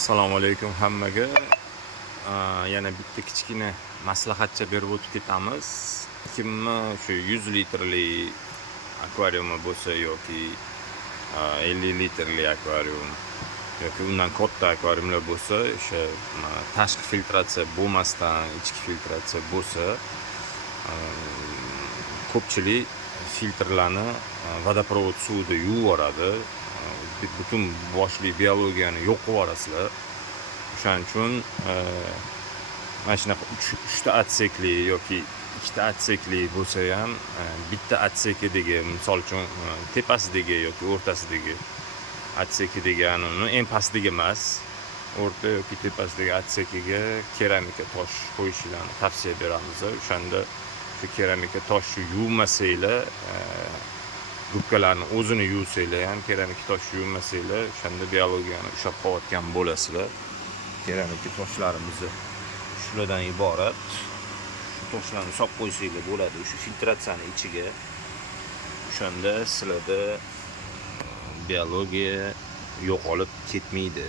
Assalomu alaykum hammaga. Yana bitta kichkina maslahatcha berib o'tib ketamiz. Kimni shu 100 litrli akvariumi bo'lsa yoki 50 litrli akvarium yoki undan katta akvariumlar bo'lsa, o'sha tashqi filtratsiya bo'lmasdan ichki filtratsiya bo'lsa, ko'pchilik filtrlarni vodoprovod suvida yuvib yuboradi. Butun boshli biologiyani yo'q qilib yuborasizlar. O'shaning uchun mana shunaqa 3 ta atsekli yoki 2 ta atsekli bo'lsa ham, bitta atsekidagi, misol uchun tepasidagi yoki o'rtasidagi atsekidagi, eng pastdagi emas, o'rta yoki tepasidagi atsekiga keramika tosh qo'yishinglarni tavsiya beramiz. O'shanda shu keramika toshni yuvmasanglar, gubkalarni o'zini yuvsanglar ham, keramika toshni yuvmasanglar, o'shanda biologiyani ushlab qolayotgan bo'lasizlar. Keramika toshlarimiz shulardan iborat. Shu toshlarni solib qo'ysanglar bo'ladi o'sha filtratsiyani ichiga. O'shanda sizlarda biologiya yo'qolib ketmaydi.